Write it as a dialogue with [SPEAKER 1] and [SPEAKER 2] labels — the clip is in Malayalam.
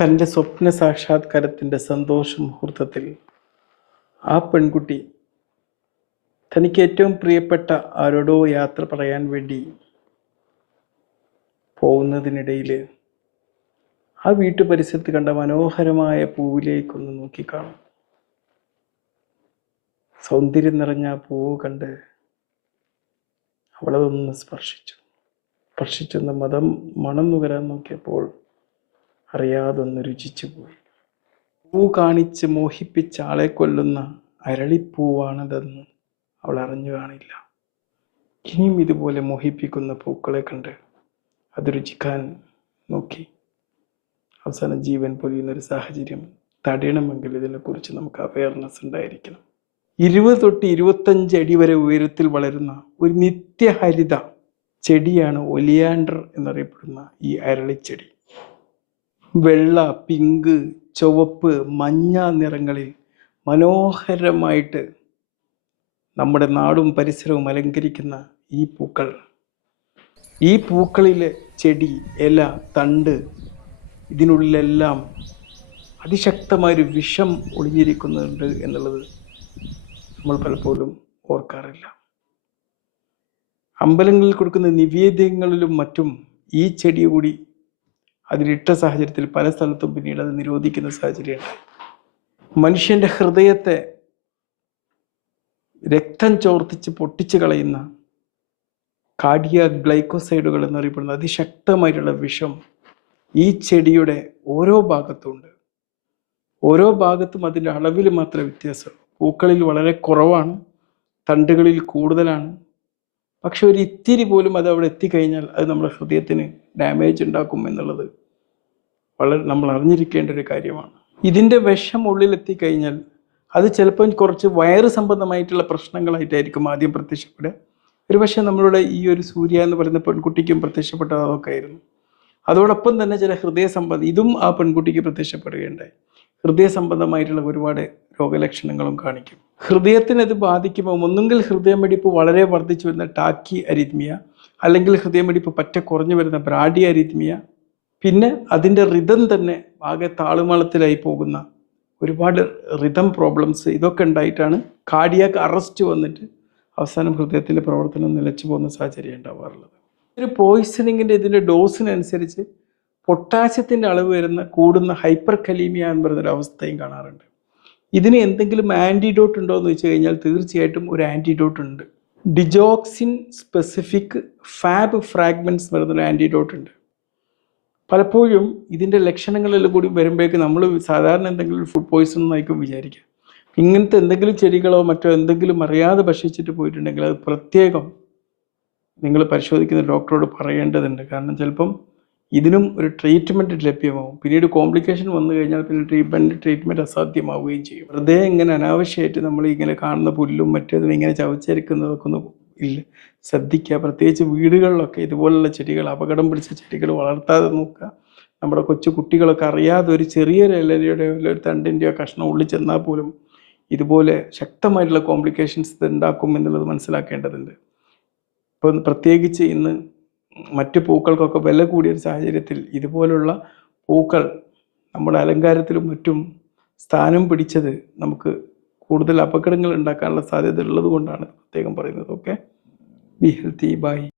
[SPEAKER 1] തന്റെ സ്വപ്ന സാക്ഷാത്കാരത്തിന്റെ സന്തോഷ മുഹൂർത്തത്തിൽ ആ പെൺകുട്ടി തനിക്ക് ഏറ്റവും പ്രിയപ്പെട്ട ആരോടോ യാത്ര പറയാൻ വേണ്ടി പോകുന്നതിനിടയിൽ ആ വീട്ടു പരിസരത്ത് കണ്ട മനോഹരമായ പൂവിലേക്കൊന്ന് നോക്കിക്കാണും. സൗന്ദര്യം നിറഞ്ഞ ആ പൂവ് കണ്ട് അവളതൊന്ന് സ്പർശിച്ചു. സ്പർശിച്ചൊന്ന് മതം മണം നുകരാൻ നോക്കിയപ്പോൾ അറിയാതൊന്ന് രുചിച്ചു പോയി. പൂ കാണിച്ച് മോഹിപ്പിച്ച് ആളെ കൊല്ലുന്ന അരളിപ്പൂവാണതെന്ന് അവൾ അറിഞ്ഞു കാണില്ല. ഇനിയും ഇതുപോലെ മോഹിപ്പിക്കുന്ന പൂക്കളെ കണ്ട് അത് രുചിക്കാൻ നോക്കി. അവസാന ജീവൻ പൊലിയുന്ന ഒരു സാഹചര്യം തടയണമെങ്കിൽ ഇതിനെക്കുറിച്ച് നമുക്ക് അവയർനെസ് ഉണ്ടായിരിക്കണം. ഇരുപത് തൊട്ട് ഇരുപത്തഞ്ച് അടി വരെ ഉയരത്തിൽ വളരുന്ന ഒരു നിത്യഹരിത ചെടിയാണ് ഒലിയാണ്ടർ എന്നറിയപ്പെടുന്ന ഈ അരളിച്ചെടി. വെള്ള പിങ്ക് ചുവപ്പ് മഞ്ഞ നിറങ്ങളിൽ മനോഹരമായിട്ട് നമ്മുടെ നാടും പരിസരവും അലങ്കരിക്കുന്ന ഈ പൂക്കൾ. ഈ പൂക്കളിലെ ചെടി ഇല തണ്ട് ഇതിനുള്ളിലെല്ലാം അതിശക്തമായൊരു വിഷം ഒളിഞ്ഞിരിക്കുന്നുണ്ട് എന്നുള്ളത് നമ്മൾ പലപ്പോഴും ഓർക്കാറില്ല. അമ്പലങ്ങളിൽ കൊടുക്കുന്ന നിവേദ്യങ്ങളിലും മറ്റും ഈ ചെടി കൂടി അതിലിട്ട സാഹചര്യത്തിൽ പല സ്ഥലത്തും പിന്നീട് അത് നിരോധിക്കുന്ന സാഹചര്യമുണ്ട്. മനുഷ്യന്റെ ഹൃദയത്തെ രക്തം ചോർത്തിച്ച് പൊട്ടിച്ച് കളയുന്ന കാഡിയ ഗ്ലൈക്കോസൈഡുകൾ എന്നറിയപ്പെടുന്ന അതിശക്തമായിട്ടുള്ള വിഷം ഈ ചെടിയുടെ ഓരോ ഭാഗത്തും ഉണ്ട് ഓരോ ഭാഗത്തും അതിന്റെ അളവിൽ മാത്രമേ വ്യത്യാസമുള്ളൂ. പൂക്കളിൽ വളരെ കുറവാണ് തണ്ടുകളിൽ കൂടുതലാണ് പക്ഷെ ഒരു ഇത്തിരി പോലും അത് അവിടെ എത്തിക്കഴിഞ്ഞാൽ അത് നമ്മുടെ ഹൃദയത്തിന് ഡാമേജ് ഉണ്ടാക്കും എന്നുള്ളത് വളരെ നമ്മൾ അറിഞ്ഞിരിക്കേണ്ട ഒരു കാര്യമാണ്. ഇതിന്റെ വിഷം ഉള്ളിലെത്തിക്കഴിഞ്ഞാൽ അത് ചിലപ്പം കുറച്ച് വയറ് സംബന്ധമായിട്ടുള്ള പ്രശ്നങ്ങളായിട്ടായിരിക്കും ആദ്യം പ്രത്യക്ഷപ്പെടുക. ഒരു പക്ഷേ നമ്മളുടെ ഈ ഒരു സൂര്യ എന്ന് പറയുന്ന പെൺകുട്ടിക്കും പ്രത്യക്ഷപ്പെട്ടത് അതൊക്കെ ആയിരുന്നു. അതോടൊപ്പം തന്നെ ചില ഹൃദയ സംബന്ധം ഇതും ആ പെൺകുട്ടിക്ക് പ്രത്യക്ഷപ്പെടുകയുണ്ടായി. ഹൃദയ സംബന്ധമായിട്ടുള്ള ഒരുപാട് രോഗലക്ഷണങ്ങളും കാണിക്കും. ഹൃദയത്തിന് ഇത് ബാധിക്കുമ്പോൾ ഒന്നുകിൽ ഹൃദയമിടിപ്പ് വളരെ വർദ്ധിച്ചു വരുന്ന ടാക്കി അരിത്മിയ അല്ലെങ്കിൽ ഹൃദയമിടിപ്പ് പറ്റ കുറഞ്ഞു വരുന്ന ബ്രാഡി അരിത്മിയ പിന്നെ അതിന്റെ റിതം തന്നെ ആകെ താളുമാളത്തിലായി പോകുന്ന ഒരുപാട് റിതം പ്രോബ്ലംസ് ഇതൊക്കെ ഉണ്ടായിട്ടാണ് കാർഡിയാക്ക് അറസ്റ്റ് വന്നിട്ട് അവസാനം ഹൃദയത്തിന്റെ പ്രവർത്തനം നിലച്ചു പോകുന്ന സാഹചര്യം ഉണ്ടാവാറുള്ളത്. ഒരു പോയിസണിങ്ങിന്റെ ഇതിന്റെ ഡോസിനനുസരിച്ച് പൊട്ടാസ്യത്തിന്റെ അളവ് വരുന്ന കൂടുന്ന ഹൈപ്പർ കലീമിയ എന്ന് പറയുന്നൊരു അവസ്ഥയും കാണാറുണ്ട്. ഇതിന് എന്തെങ്കിലും ആന്റിഡോട്ട് ഉണ്ടോ എന്ന് വെച്ച് കഴിഞ്ഞാൽ തീർച്ചയായിട്ടും ഒരു ആന്റിഡോട്ട് ഉണ്ട്. ഡിജോക്സിൻ സ്പെസിഫിക് ഫാബ് ഫ്രാഗ്മെന്റ്സ് വരുന്നൊരു ആന്റിഡോട്ട് ഉണ്ട്. പലപ്പോഴും ഇതിന്റെ ലക്ഷണങ്ങളെല്ലാം കൂടി വരുമ്പോഴേക്ക് നമ്മൾ സാധാരണ എന്തെങ്കിലും ഫുഡ് പോയിസൺ എന്നായിരിക്കും വിചാരിക്കുക. ഇങ്ങനത്തെ എന്തെങ്കിലും ചെടികളോ മറ്റോ എന്തെങ്കിലും അറിയാതെ ഭക്ഷിച്ചിട്ട് പോയിട്ടുണ്ടെങ്കിൽ അത് പ്രത്യേകം നിങ്ങൾ പരിശോധിക്കുന്ന ഡോക്ടറോട് പറയേണ്ടതുണ്ട്. കാരണം ചിലപ്പം ഇതിനും ഒരു ട്രീറ്റ്മെന്റ് ലഭ്യമാവും. പിന്നീട് കോംപ്ലിക്കേഷൻ വന്നു കഴിഞ്ഞാൽ പിന്നെ ട്രീറ്റ്മെന്റ് ട്രീറ്റ്മെന്റ് അസാധ്യമാവുകയും ചെയ്യും. വെറുതെ ഇങ്ങനെ അനാവശ്യമായിട്ട് നമ്മൾ ഇങ്ങനെ കാണുന്ന പുല്ലും മറ്റേതും ഇങ്ങനെ ചവച്ചരിക്കുന്നതൊക്കെ ഒന്ന് ഇല്ല. ശ്രദ്ധിക്കുക. പ്രത്യേകിച്ച് വീടുകളിലൊക്കെ ഇതുപോലുള്ള ചെടികൾ അപകടം പിടിച്ച ചെടികൾ വളർത്താതെ നോക്കുക. നമ്മുടെ കൊച്ചു കുട്ടികളൊക്കെ അറിയാതെ ഒരു ചെറിയൊരു ഇലയുടെയോ ഒരു തണ്ടിന്റെയോ കഷ്ണം ഉള്ളിൽ ചെന്നാൽ പോലും ഇതുപോലെ ശക്തമായിട്ടുള്ള കോംപ്ലിക്കേഷൻസ് ഇത് ഉണ്ടാക്കും എന്നുള്ളത് മനസ്സിലാക്കേണ്ടതുണ്ട്. ഇപ്പം പ്രത്യേകിച്ച് ഇന്ന് മറ്റു പൂക്കൾക്കൊക്കെ വില കൂടിയ ഒരു സാഹചര്യത്തിൽ ഇതുപോലുള്ള പൂക്കൾ നമ്മുടെ അലങ്കാരത്തിലും മറ്റും സ്ഥാനം പിടിച്ചത് നമുക്ക് കൂടുതൽ അപകടങ്ങൾ ഉണ്ടാക്കാനുള്ള സാധ്യത ഉള്ളത് കൊണ്ടാണ് പ്രത്യേകം പറയുന്നത്. Okay be healthy by